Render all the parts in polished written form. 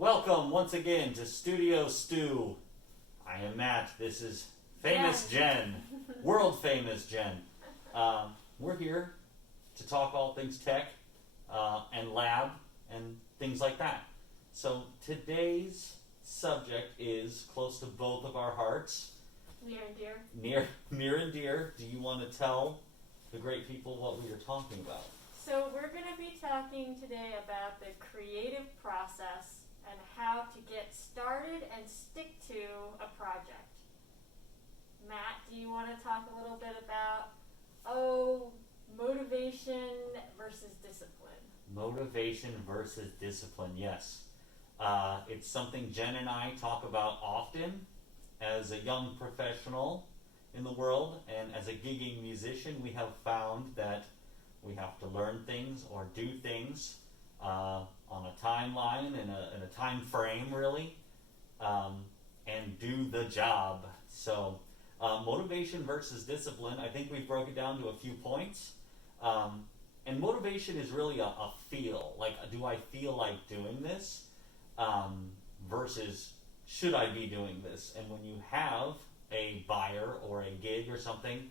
Welcome once again to Studio Stew. I am Matt. This is famous Jen, world famous Jen. We're here to talk all things tech and lab and things like that. So today's subject is close to both of our hearts. Near and dear. Near and dear. Do you want to tell the great people what we are talking about? So we're going to be talking today about the creative process and how to get started and stick to a project. Matt, do you want to talk a little bit about, motivation versus discipline? Motivation versus discipline, yes. It's something Jen and I talk about often as a young professional in the world, and as a gigging musician, we have found that we have to learn things or do things on a timeline and in a time frame, really, and do the job. So motivation versus discipline, I think we've broken down to a few points. And motivation is really a feel. Like, do I feel like doing this? Versus, should I be doing this? And when you have a buyer or a gig or something,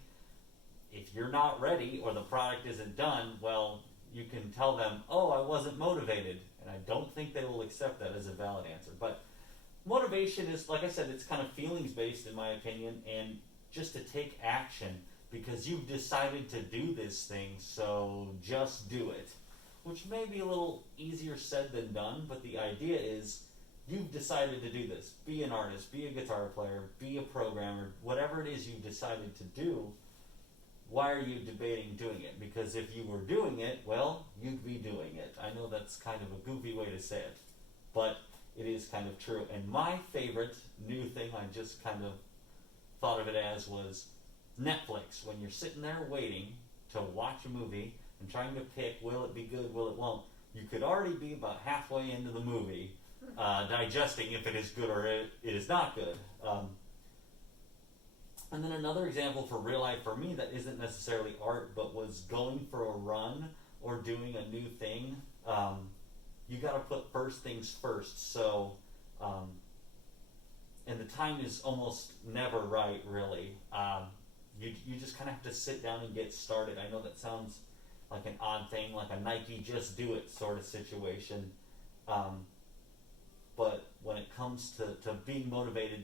if you're not ready or the product isn't done, well, you can tell them, I wasn't motivated. And I don't think they will accept that as a valid answer. But motivation is, like I said, it's kind of feelings based in my opinion, and just to take action because you've decided to do this thing, so just do it. Which may be a little easier said than done, but the idea is you've decided to do this. Be an artist, be a guitar player, be a programmer, whatever it is you've decided to do. Why are you debating doing it? Because if you were doing it, well, you'd be doing it. I know that's kind of a goofy way to say it, but it is kind of true. And my favorite new thing I just kind of thought of it as was Netflix. When you're sitting there waiting to watch a movie and trying to pick, will it be good, will it won't, you could already be about halfway into the movie digesting if it is good or it is not good. And then another example for real life for me that isn't necessarily art, but was going for a run or doing a new thing. You got to put first things first. So, and the time is almost never right, really. You just kind of have to sit down and get started. I know that sounds like an odd thing, like a Nike just do it sort of situation. But when it comes to being motivated,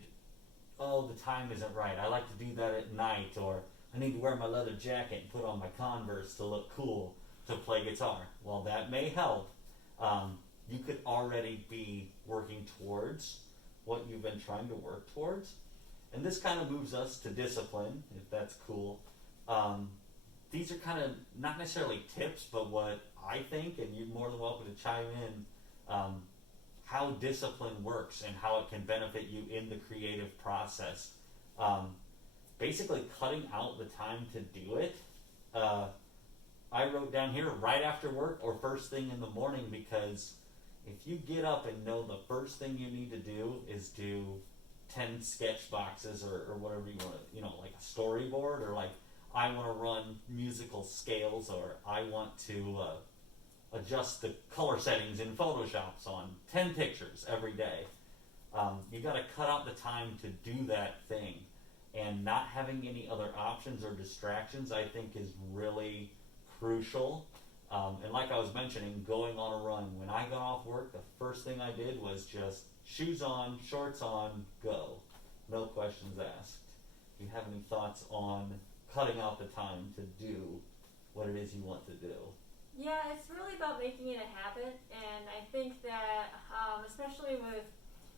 the time isn't right. I like to do that at night, or I need to wear my leather jacket and put on my Converse to look cool to play guitar. Well, that may help. You could already be working towards what you've been trying to work towards. And this kind of moves us to discipline, if that's cool. These are kind of not necessarily tips, but what I think, and you're more than welcome to chime in, how discipline works and how it can benefit you in the creative process. Basically cutting out the time to do it. I wrote down here right after work or first thing in the morning, because if you get up and know the first thing you need to do is do 10 sketch boxes or whatever you want to, like a storyboard, or like I want to run musical scales, or I want to adjust the color settings in Photoshop on 10 pictures every day. You got to cut out the time to do that thing, and not having any other options or distractions, I think, is really crucial. And like I was mentioning, going on a run. When I got off work, the first thing I did was just shoes on, shorts on, go. No questions asked. Do you have any thoughts on cutting out the time to do what it is you want to do? Yeah, it's really about making it a habit, and I think that, especially with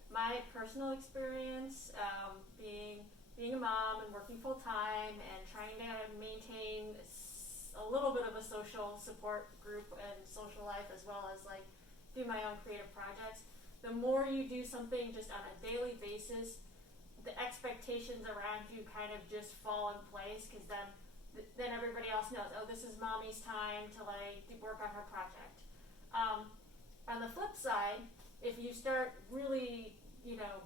my personal experience, being a mom and working full time and trying to maintain a little bit of a social support group and social life, as well as like do my own creative projects, the more you do something just on a daily basis, the expectations around you kind of just fall in place, because then everybody else knows, this is mommy's time to like work on her project. On the flip side, if you start really,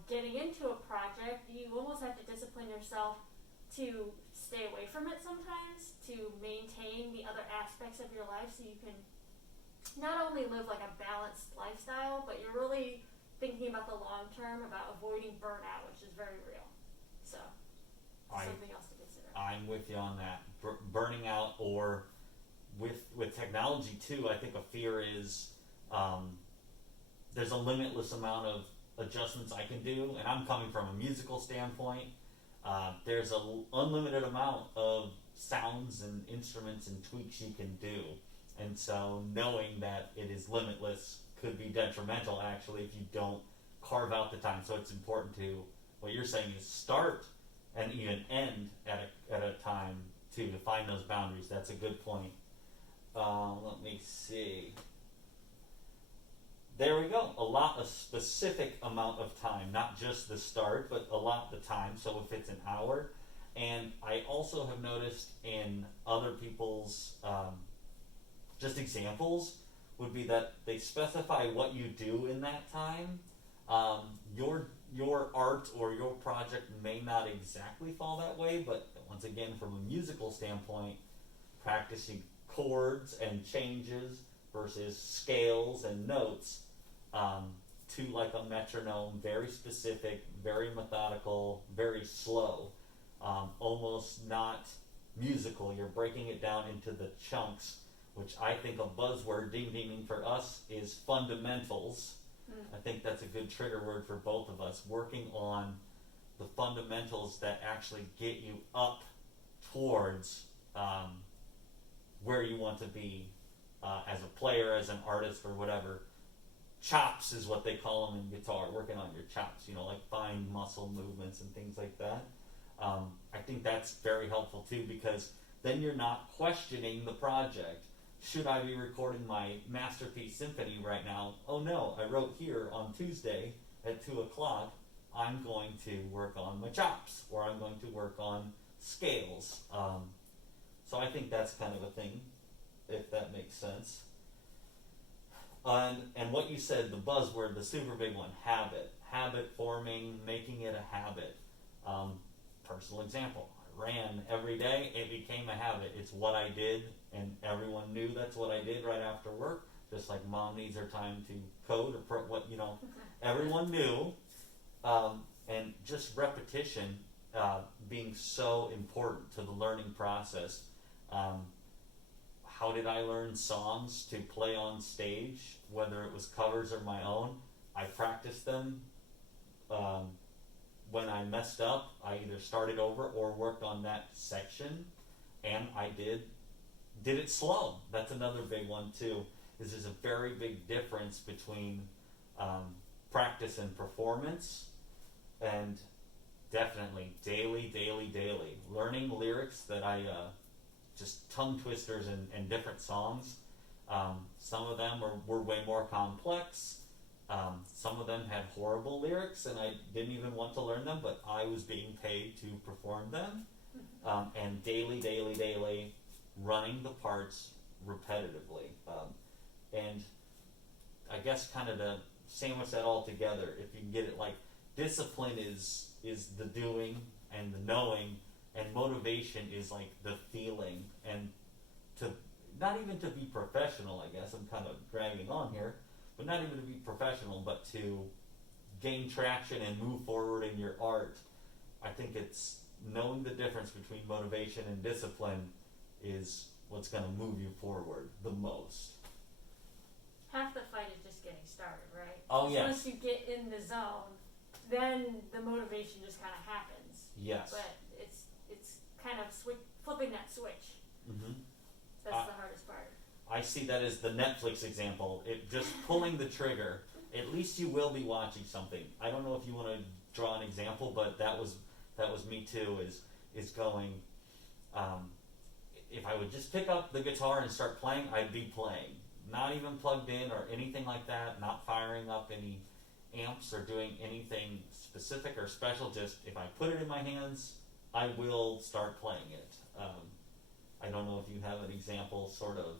getting into a project, you almost have to discipline yourself to stay away from it sometimes, to maintain the other aspects of your life, so you can not only live like a balanced lifestyle, but you're really thinking about the long term, about avoiding burnout, which is very real. So, something else to consider. I'm with you on that. Burning out, or with technology too, I think a fear is there's a limitless amount of adjustments I can do, and I'm coming from a musical standpoint. There's an unlimited amount of sounds and instruments and tweaks you can do, and so knowing that it is limitless could be detrimental actually if you don't carve out the time. So it's important to, what you're saying is start and even end at a time to define those boundaries. That's a good point. Let me see. There we go. A specific amount of time, not just the start, but the time. So if it's an hour. And I also have noticed in other people's just examples would be that they specify what you do in that time. Your art or your project may not exactly fall that way, but once again, from a musical standpoint, practicing chords and changes versus scales and notes to like a metronome, very specific, very methodical, very slow, almost not musical. You're breaking it down into the chunks, which I think a buzzword, ding ding for us, is fundamentals. I think that's a good trigger word for both of us, working on the fundamentals that actually get you up towards where you want to be as a player, as an artist, or whatever. Chops is what they call them in guitar, working on your chops, like fine muscle movements and things like that. I think that's very helpful too, because then you're not questioning the project. Should I be recording my masterpiece symphony right now? Oh no, I wrote here on Tuesday at 2 o'clock, I'm going to work on my chops, or I'm going to work on scales. So I think that's kind of a thing, if that makes sense. And what you said, the buzzword, the super big one, habit forming, making it a habit. Personal example, I ran every day, it became a habit. It's what I did, and everyone knew that's what I did right after work, just like mom needs her time to code, or everyone knew. And just repetition being so important to the learning process. How did I learn songs to play on stage, whether it was covers or my own? I practiced them. When I messed up, I either started over or worked on that section, and I did it slow. That's another big one too, is there's a very big difference between practice and performance, and definitely daily. Learning lyrics that I just tongue twisters and different songs. Some of them were way more complex. Some of them had horrible lyrics, and I didn't even want to learn them, but I was being paid to perform them. And daily, running the parts repetitively. And I guess kind of to sandwich that all together, if you can get it, like, discipline is the doing and the knowing, and motivation is like the feeling. And to not even to be professional, I guess I'm kind of dragging on here, but not even to be professional, but to gain traction and move forward in your art. I think it's knowing the difference between motivation and discipline is what's going to move you forward the most. Half the fight is just getting started, right? Oh, yes. Once you get in the zone, then the motivation just kind of happens. Yes. But it's kind of flipping that switch. Mm-hmm. That's the hardest part. I see that as the Netflix example. It just pulling the trigger. At least you will be watching something. I don't know if you want to draw an example, but that was me too. Is going. If I would just pick up the guitar and start playing, I'd be playing. Not even plugged in or anything like that. Not firing up any amps or doing anything specific or special. Just if I put it in my hands, I will start playing it. I don't know if you have an example, sort of.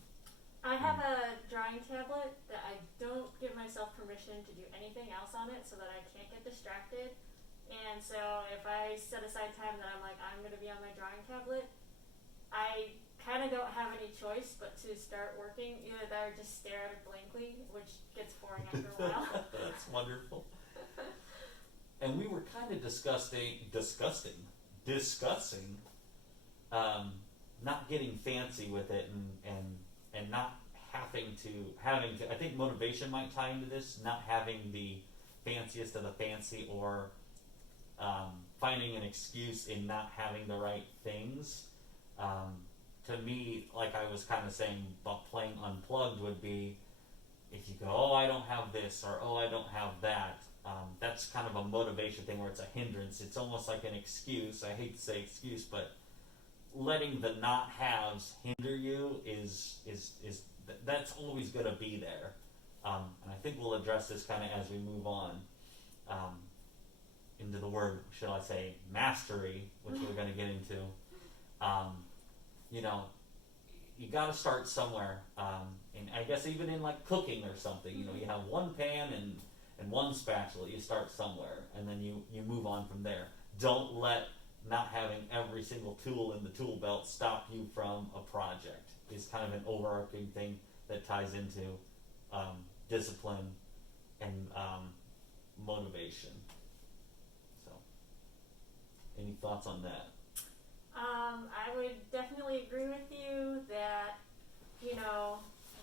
I have a drawing tablet that I don't give myself permission to do anything else on it so that I can't get distracted. And so if I set aside time that I'm like, I'm going to be on my drawing tablet, I kind of don't have any choice but to start working. Either that or just stare at it blankly, which gets boring after a while. That's wonderful. And we were kind of discussing not getting fancy with it and not having to. I think motivation might tie into this. Not having the fanciest of the fancy, or finding an excuse in not having the right things. To me, like I was kind of saying about playing unplugged, would be if you go, oh, I don't have this, or oh, I don't have that. That's kind of a motivation thing where it's a hindrance. It's almost like an excuse. I hate to say excuse, but letting the not haves hinder you is that's always going to be there. And I think we'll address this kind of as we move on into the word, shall I say, mastery, which we're going to get into. You got to start somewhere. And I guess even in like cooking or something, you have one pan and one spatula. You start somewhere, and then you move on from there. Don't let not having every single tool in the tool belt stop you from a project. Is kind of an overarching thing that ties into discipline and motivation. So, any thoughts on that? I would definitely agree with you that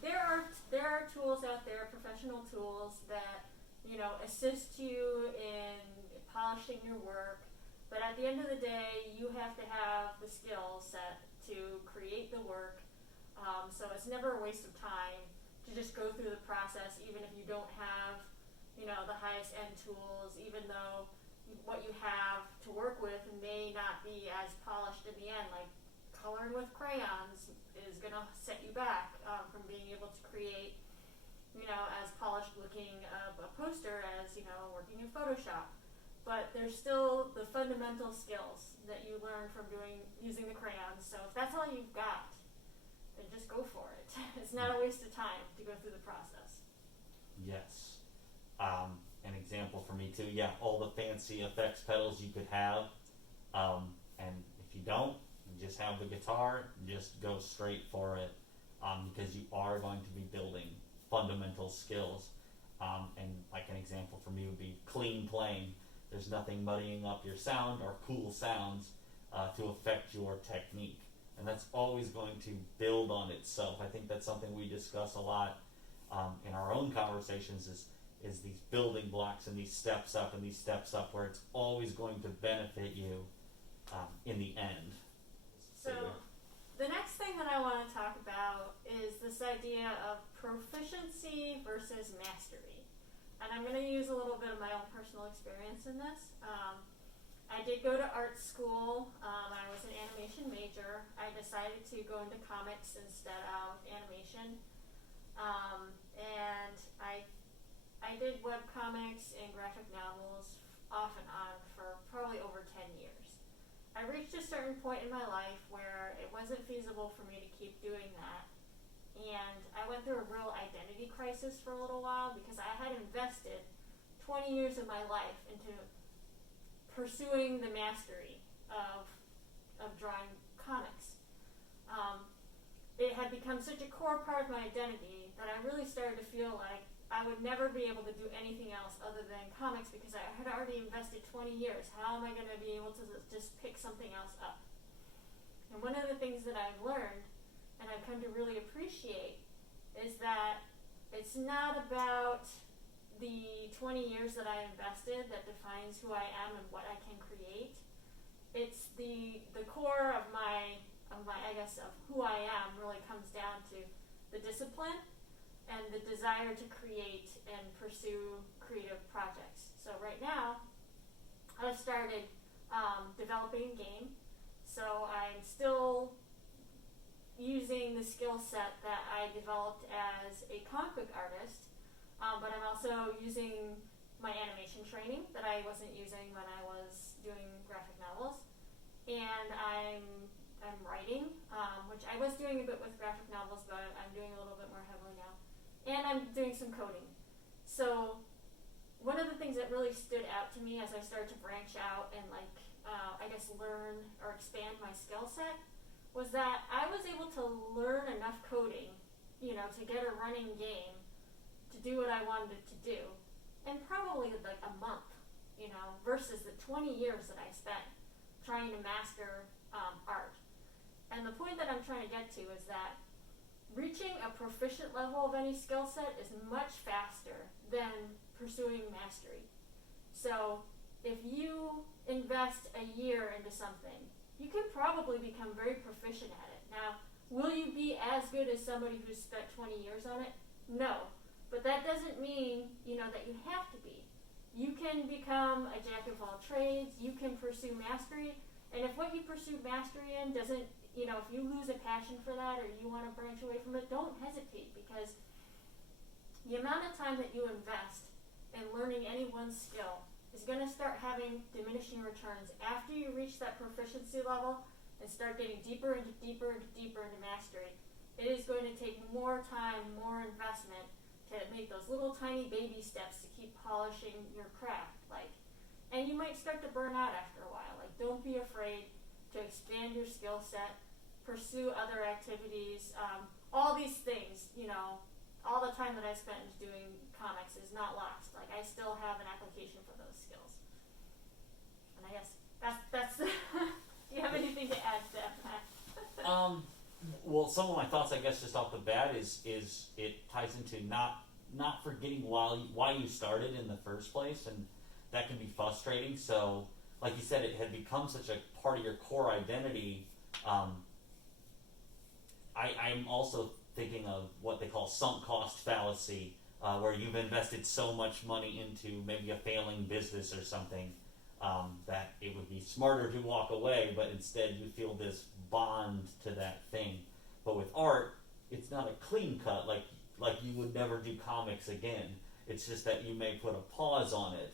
there are tools out there, professional tools that assist you in polishing your work. But at the end of the day, you have to have the skill set to create the work. So it's never a waste of time to just go through the process, even if you don't have, the highest end tools, even though what you have to work with may not be as polished in the end. Like coloring with crayons is going to set you back from being able to create, as polished looking a poster as, working in Photoshop. But there's still the fundamental skills that you learn from using the crayons. So if that's all you've got, then just go for it. It's not a waste of time to go through the process. Yes. An example for me too. Yeah, all the fancy effects pedals you could have, and if you don't, you just have the guitar. Just go straight for it, because you are going to be building fundamental skills. And like an example for me would be clean playing. There's nothing muddying up your sound or cool sounds to affect your technique. And that's always going to build on itself. I think that's something we discuss a lot in our own conversations is these building blocks and these steps up where it's always going to benefit you in the end. So the next thing that I want to talk about is this idea of proficiency versus mastery. And I'm going to use a little bit of my own personal experience in this. I did go to art school. I was an animation major. I decided to go into comics instead of animation. And I did webcomics and graphic novels off and on for probably over 10 years. I reached a certain point in my life where it wasn't feasible for me to keep doing that. And I went through a real identity crisis for a little while because I had invested 20 years of my life into pursuing the mastery of drawing comics. It had become such a core part of my identity that I really started to feel like I would never be able to do anything else other than comics because I had already invested 20 years. How am I going to be able to just pick something else up? And one of the things that I've learned and I've come to really appreciate is that it's not about the 20 years that I invested that defines who I am and what I can create. It's the core of my I guess of who I am really comes down to the discipline and the desire to create and pursue creative projects. So right now, I've started developing a game. So I'm still using the skill set that I developed as a comic book artist, but I'm also using my animation training that I wasn't using when I was doing graphic novels. And I'm writing, which I was doing a bit with graphic novels, but I'm doing a little bit more heavily now. And I'm doing some coding. So one of the things that really stood out to me as I started to branch out and I guess learn or expand my skill set was that I was able to learn enough coding, to get a running game to do what I wanted it to do in probably like a month, versus the 20 years that I spent trying to master art. And the point that I'm trying to get to is that reaching a proficient level of any skill set is much faster than pursuing mastery. So if you invest a year into something, you can probably become very proficient at it. Now, will you be as good as somebody who's spent 20 years on it? No. But that doesn't mean, that you have to be. You can become a jack of all trades, you can pursue mastery, and if what you pursue mastery in doesn't, if you lose a passion for that or you want to branch away from it, don't hesitate, because the amount of time that you invest in learning any one skill is going to start having diminishing returns after you reach that proficiency level and start getting deeper into mastery. It is going to take more time, more investment to make those little tiny baby steps to keep polishing your craft. And you might start to burn out after a while. Don't be afraid to expand your skill set, pursue other activities, all these things, all the time that I spent doing comics is not lost. I still have an application for those skills. And I guess that's do you have anything to add to that? Well, some of my thoughts, I guess, just off the bat is it ties into not forgetting why you started in the first place, and that can be frustrating. So, like you said, it had become such a part of your core identity. I'm also thinking of what they call sunk cost fallacy, where you've invested so much money into maybe a failing business or something that it would be smarter to walk away, but instead you feel this bond to that thing. But with art, it's not a clean cut, like you would never do comics again. It's just that you may put a pause on it,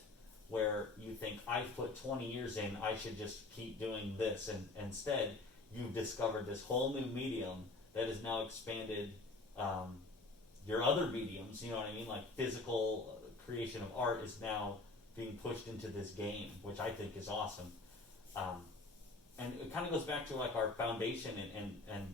where you think, I've put 20 years in, I should just keep doing this, and instead you've discovered this whole new medium that has now expanded your other mediums, you know what I mean? Like physical creation of art is now being pushed into this game, which I think is awesome. And it kind of goes back to our foundation and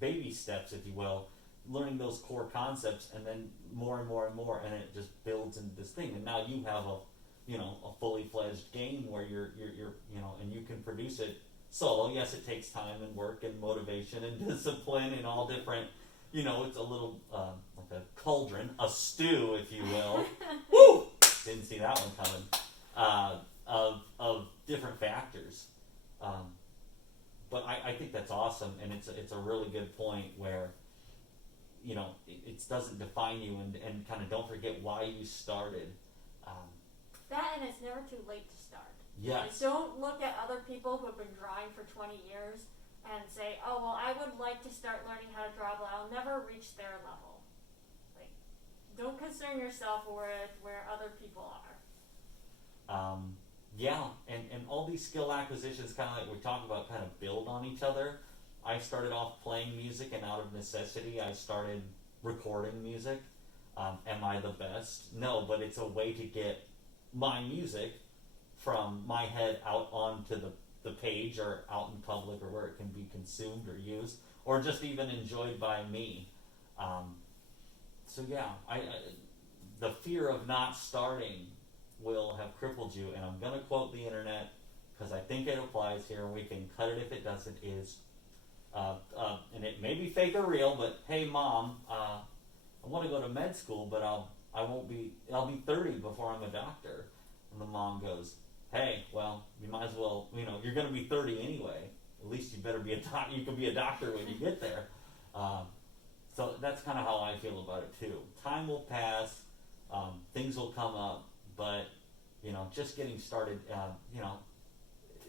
baby steps, if you will, learning those core concepts, and then more and more and more, and it just builds into this thing. And now you have a fully fledged game where you're and you can produce it solo. Yes, it takes time and work and motivation and discipline and all different. It's a little like a cauldron, a stew, if you will. Woo! Didn't see that one coming. Of different factors. But I think that's awesome, and it's a really good point where it doesn't define you, and kind of don't forget why you started. That, and it's never too late to start. Yes. Don't look at other people who have been drawing for 20 years and say, oh, well, I would like to start learning how to draw, but I'll never reach their level. Don't concern yourself with where other people are. And all these skill acquisitions, kind of like we talk about, kind of build on each other. I started off playing music, and out of necessity, I started recording music. Am I the best? No, but it's a way to get my music from my head out onto the page, or out in public, or where it can be consumed or used, or just even enjoyed by me. The fear of not starting will have crippled you, and I'm going to quote the internet because I think it applies here, and we can cut it if it doesn't, is, and it may be fake or real, but hey mom, I want to go to med school, but I'll be 30 before I'm a doctor. And the mom goes, hey, well, you might as well, you're going to be 30 anyway. At least you better be you can be a doctor when you get there. So that's kind of how I feel about it too. Time will pass, things will come up, but just getting started,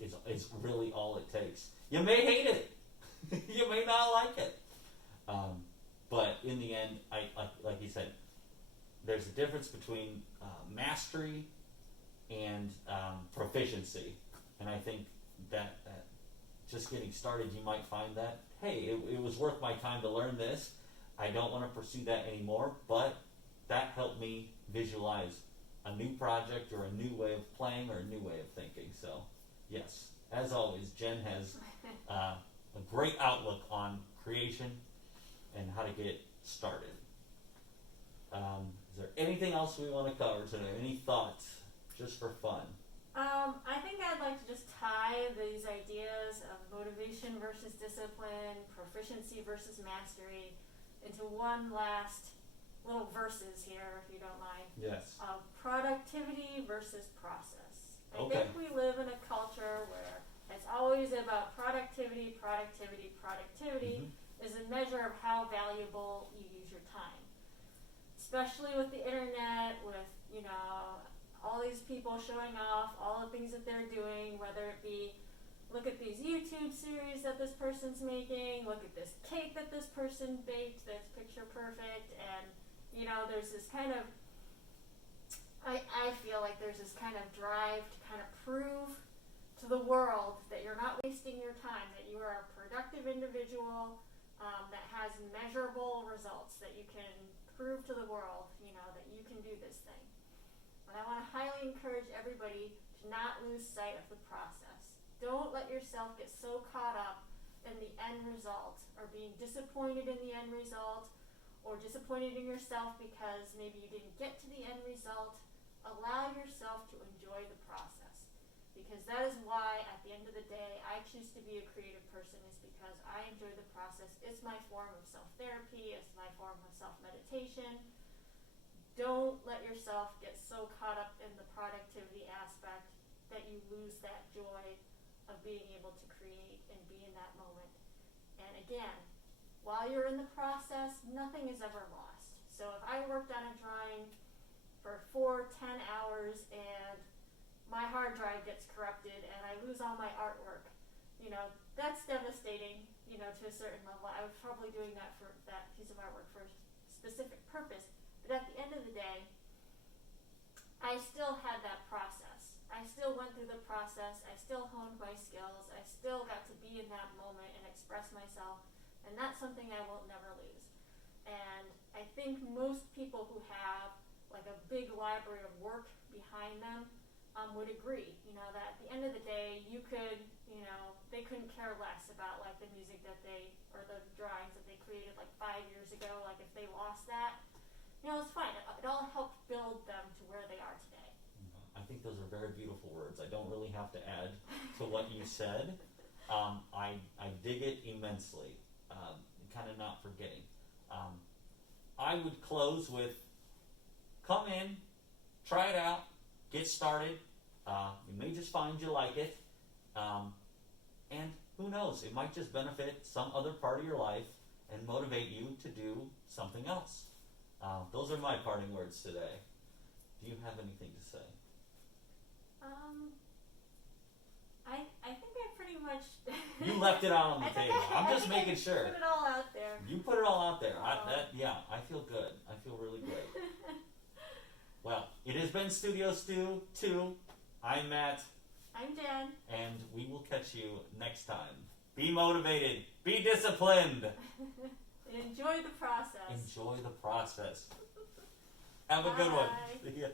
is really all it takes. You may hate it, you may not like it, but in the end, like you said, there's a difference between mastery and proficiency, and I think that just getting started, you might find that, hey, it was worth my time to learn this. I don't want to pursue that anymore, but that helped me visualize a new project or a new way of playing or a new way of thinking. So, yes, as always, Jen has a great outlook on creation and how to get started. Is there anything else we want to cover today? Any thoughts, just for fun? I think I'd like to just tie these ideas of motivation versus discipline, proficiency versus mastery, into one last little verses here, if you don't mind. Yes. Productivity versus process. I Okay. think we live in a culture where it's always about productivity, productivity, productivity is a measure of how valuable you use your time. Especially with the internet, with, all these people showing off all the things that they're doing, whether it be look at these YouTube series that this person's making, look at this cake that this person baked that's picture perfect, and there's this kind of I feel like there's this kind of drive to kind of prove to the world that you're not wasting your time, that you are a productive individual that has measurable results, that you can prove to the world, that you can do this thing. And I want to highly encourage everybody to not lose sight of the process. Don't let yourself get so caught up in the end result, or being disappointed in the end result, or disappointed in yourself because maybe you didn't get to the end result. Allow yourself to enjoy the process, because that is why at the end of the day I choose to be a creative person, is because I enjoy the process. It's my form of self-therapy, it's my form of self-meditation. Don't let yourself get so caught up in the productivity aspect that you lose that joy of being able to create and be in that moment. And again, while you're in the process, nothing is ever lost. So if I worked on a drawing for 4-10 hours and my hard drive gets corrupted and I lose all my artwork, that's devastating, to a certain level. I was probably doing that for that piece of artwork for a specific purpose. But at the end of the day, I still had that process. I still went through the process. I still honed my skills. I still got to be in that moment and express myself. And that's something I will never lose. And I think most people who have like a big library of work behind them would agree, that at the end of the day, you could, they couldn't care less about like the music that or the drawings that they created like 5 years ago. Like if they lost that, it's fine. It all helped build them to where they are today. I think those are very beautiful words. I don't really have to add to what you said. I dig it immensely. Kind of not forgetting. I would close with, come in, try it out, get started. You may just find you like it. And who knows, it might just benefit some other part of your life and motivate you to do something else. Those are my parting words today. Do you have anything to say? I think I pretty much... You left it out on the table. I'm just making sure. Put it all out there. You put it all out there. I feel good. I feel really great. Well, it has been Studio Stew 2. I'm Matt. I'm Jen. And we will catch you next time. Be motivated. Be disciplined. And enjoy the process. Enjoy the process. Have a good one. See ya.